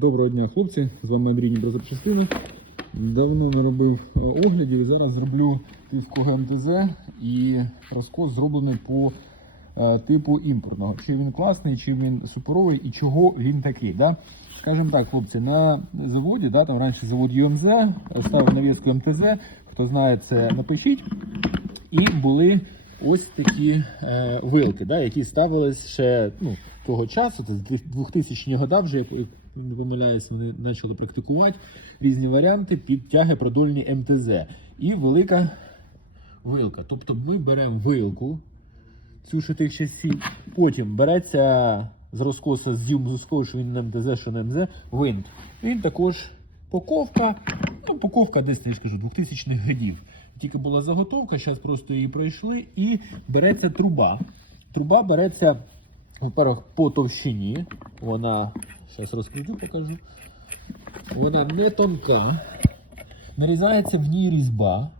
Доброго дня, хлопці! З вами Андрій Ніброзапчастина. Давно не робив е, оглядів і зараз зроблю тиску ГМТЗ і розкос зроблений по е, типу імпортного. Чи він класний, чи він суперовий і чого він такий. Да? Скажімо так, хлопці, на заводі, да, там раніше завод ЮМЗ, ставив навіску МТЗ. Хто знає це, напишіть. І були ось такі е, вилки, да, які ставились ще ну, того часу, це з 2000 года вже, як не помиляюсь, вони почали практикувати різні варіанти під тяги продольні МТЗ. І велика вилка. Тобто ми беремо вилку, цю ще тих часів, потім береться з розкоса з з'юм що він на МТЗ, що на МЗ, винт. Він також поковка, ну, поковка десь, я ж кажу, 2000-х годів. Тільки була заготовка, зараз просто її пройшли, і береться труба. Труба береться, во-первых, по товщині. Вона, зараз розкручу, покажу. Вона не тонка. Нарізається в ній різьба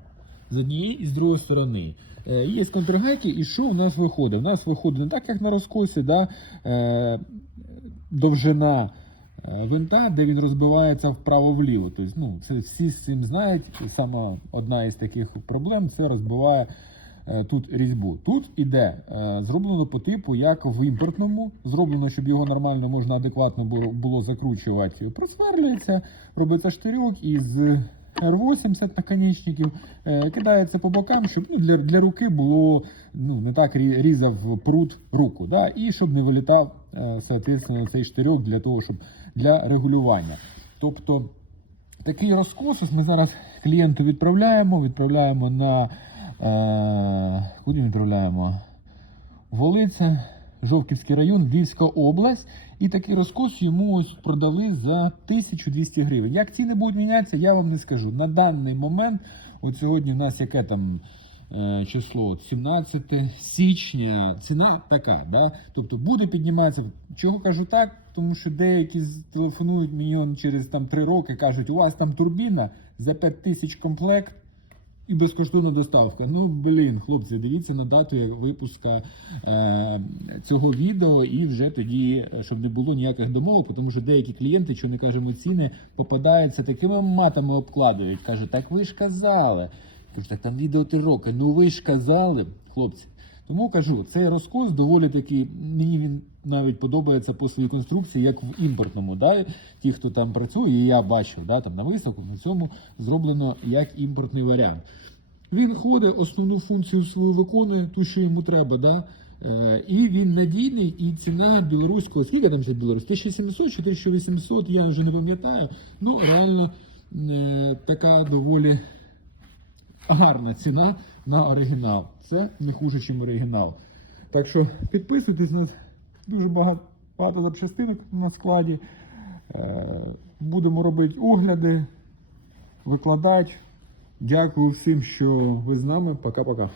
з однієї і з другої сторони. Е, Є контргайки, і що у нас виходить? У нас виходить не так, як на розкосі, да? е, довжина винта, де він розбивається вправо-вліво. Тобто, ну, це всі з цим знають. І саме одна із таких проблем це розбиває е, тут різьбу. Тут іде е, зроблено по типу, як в імпортному, зроблено, щоб його нормально можна адекватно було, закручувати. Просверлюється, робиться штирьок із R80 наконечників, е, кидається по бокам, щоб ну, для, для руки було ну, не так різав прут руку. Да? І щоб не вилітав е, соответственно, цей штирьок для того, щоб для регулювання. Тобто такий розкос ми зараз клієнту відправляємо, відправляємо на е, куди відправляємо? Волиця, Жовківський район, Львівська область. І такий розкос йому ось продали за 1200 гривень. Як ціни будуть мінятися, я вам не скажу. На даний момент, от сьогодні у нас яке там е, число? 17 січня. Ціна така. Да? Тобто буде підніматися. Чого кажу так? Тому що деякі телефонують мені через там 3 роки, кажуть, у вас там турбіна за 5 тисяч комплект. І безкоштовна доставка. Ну блін, хлопці, дивіться на дату випуска е, цього відео, і вже тоді, е, щоб не було ніяких домовок, тому що деякі клієнти, що не кажемо ціни, попадаються такими матами обкладують. Каже, так ви ж казали. Кажу, так там відео три роки. Ну ви ж казали, хлопці. Тому кажу, цей розкос доволі таки, мені він навіть подобається по своїй конструкції, як в імпортному. Да? Ті, хто там працює, і я бачив, да, там на виставку, на цьому зроблено як імпортний варіант. Він ходить, основну функцію свою виконує, ту, що йому треба. Да? Е, і він надійний, і ціна білоруського, скільки там ще білорусь? 1700 чи 1800, я вже не пам'ятаю. Ну, реально е, така доволі гарна ціна на оригінал. Це не хуже, ніж оригінал. Так що підписуйтесь на нас дуже багато, багато запчастинок на складі. Е, Будемо робити огляди, викладати. Дякую всім, що ви з нами. Пока-пока.